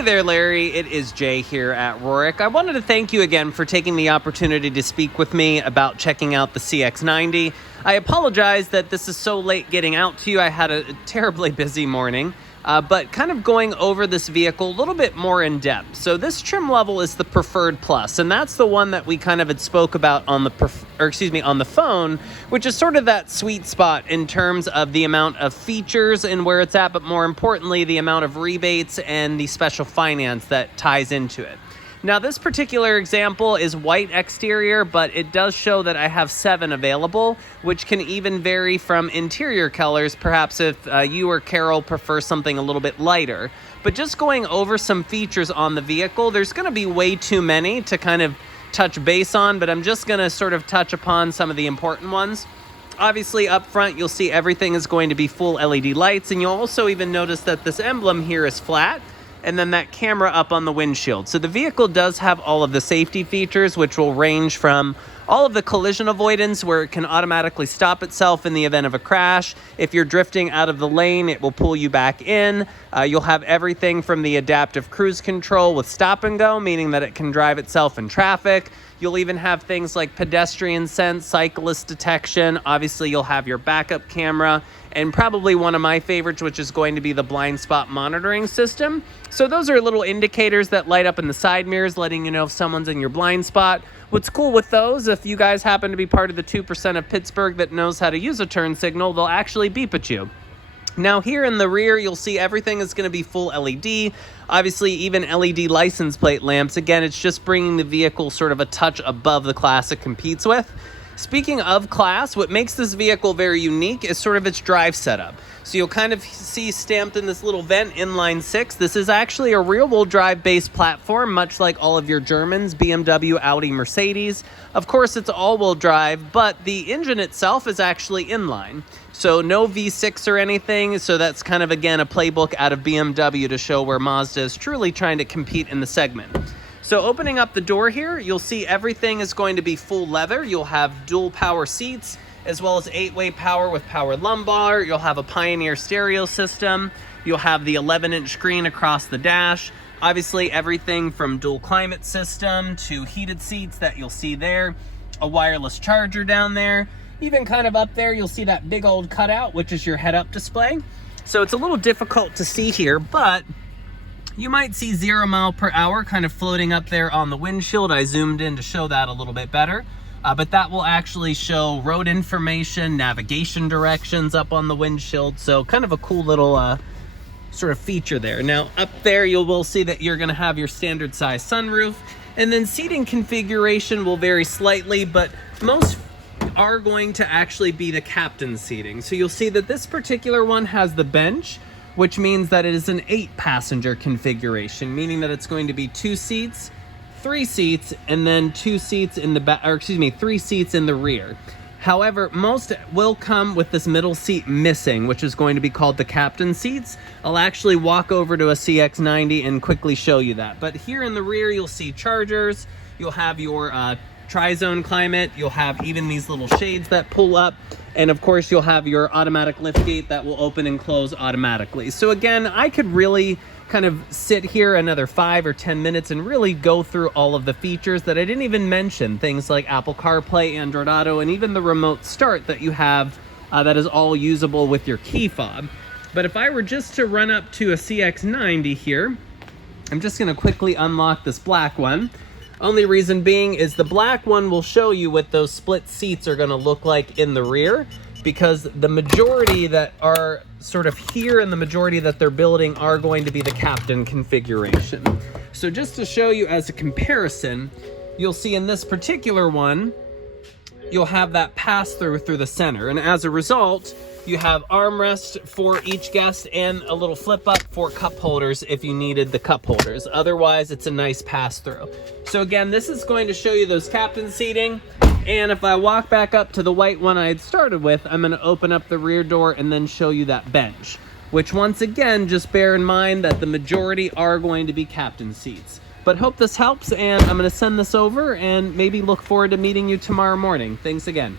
Hey there, Larry. It is Jay here at Rorick. I wanted to thank you again for taking the opportunity to speak with me about checking out the CX-90. I apologize that this is so late getting out to you. I had a terribly busy morning, but kind of going over this vehicle a little bit more in depth. So this trim level is the Preferred Plus, and that's the one that we kind of had spoke about on the on the phone, which is sort of that sweet spot in terms of the amount of features and where it's at, but more importantly, the amount of rebates and the special finance that ties into it. Now, this particular example is white exterior, but it does show that I have 7 available, which can even vary from interior colors, perhaps if you or Carol prefer something a little bit lighter. But just going over some features on the vehicle, there's going to be way too many to kind of touch base on, but I'm just going to sort of touch upon some of the important ones. Obviously, up front, you'll see everything is going to be full LED lights, and you'll also even notice that this emblem here is flat, and then that camera up on the windshield. So the vehicle does have all of the safety features, which will range from all of the collision avoidance, where it can automatically stop itself in the event of a crash. If you're drifting out of the lane, it will pull you back in. You'll have everything from the adaptive cruise control with stop and go, meaning that it can drive itself in traffic. You'll even have things like pedestrian sense, cyclist detection. Obviously, you'll have your backup camera, and probably one of my favorites, which is going to be the blind spot monitoring system. So those are little indicators that light up in the side mirrors, letting you know if someone's in your blind spot. What's cool with those, if you guys happen to be part of the 2% of Pittsburgh that knows how to use a turn signal, they'll actually beep at you. Now here in the rear, you'll see everything is going to be full LED. Obviously, even LED license plate lamps. Again, it's just bringing the vehicle sort of a touch above the class it competes with. Speaking of class, what makes this vehicle very unique is sort of its drive setup. So you'll kind of see stamped in this little vent inline 6. This is actually a rear-wheel drive based platform, much like all of your Germans, BMW, Audi, Mercedes. Of course, it's all-wheel drive, but the engine itself is actually inline. So no V6 or anything, so that's kind of, again, a playbook out of BMW to show where Mazda is truly trying to compete in the segment. So opening up the door here, you'll see everything is going to be full leather. You'll have dual power seats, as well as 8-way power with power lumbar. You'll have a Pioneer stereo system. You'll have the 11-inch screen across the dash. Obviously, everything from dual climate system to heated seats that you'll see there. A wireless charger down there. Even kind of up there, you'll see that big old cutout, which is your head-up display. So it's a little difficult to see here, but you might see 0 mile per hour kind of floating up there on the windshield. I zoomed in to show that a little bit better. But that will actually show road information, navigation directions up on the windshield. So kind of a cool little sort of feature there. Now up there, you will see that you're gonna have your standard size sunroof. And then seating configuration will vary slightly, but most are going to actually be the captain seating. So you'll see that this particular one has the bench, which means that it is an 8-passenger configuration, meaning that it's going to be 2 seats, 3 seats, and then 2 seats in the back, or excuse me, 3 seats in the rear. However, most will come with this middle seat missing, which is going to be called the captain seats. I'll actually walk over to a CX-90 and quickly show you that. But here in the rear, you'll see chargers. You'll have your tri-zone climate. You'll have even these little shades that pull up. And of course, you'll have your automatic liftgate that will open and close automatically. So again, I could really kind of sit here another 5 or 10 minutes and really go through all of the features that I didn't even mention. Things like Apple CarPlay, Android Auto, and even the remote start that you have that is all usable with your key fob. But if I were just to run up to a CX-90 here, I'm just going to quickly unlock this black one. Only reason being is the black one will show you what those split seats are going to look like in the rear, because the majority that are sort of here and the majority that they're building are going to be the captain configuration. So just to show you as a comparison, you'll see in this particular one, you'll have that pass-through through the center. And as a result, you have armrest for each guest and a little flip-up for cup holders if you needed the cup holders. Otherwise, it's a nice pass-through. So again, this is going to show you those captain seating. And if I walk back up to the white one I had started with, I'm going to open up the rear door and then show you that bench, which once again, just bear in mind that the majority are going to be captain seats. But hope this helps, and I'm going to send this over and maybe look forward to meeting you tomorrow morning. Thanks again.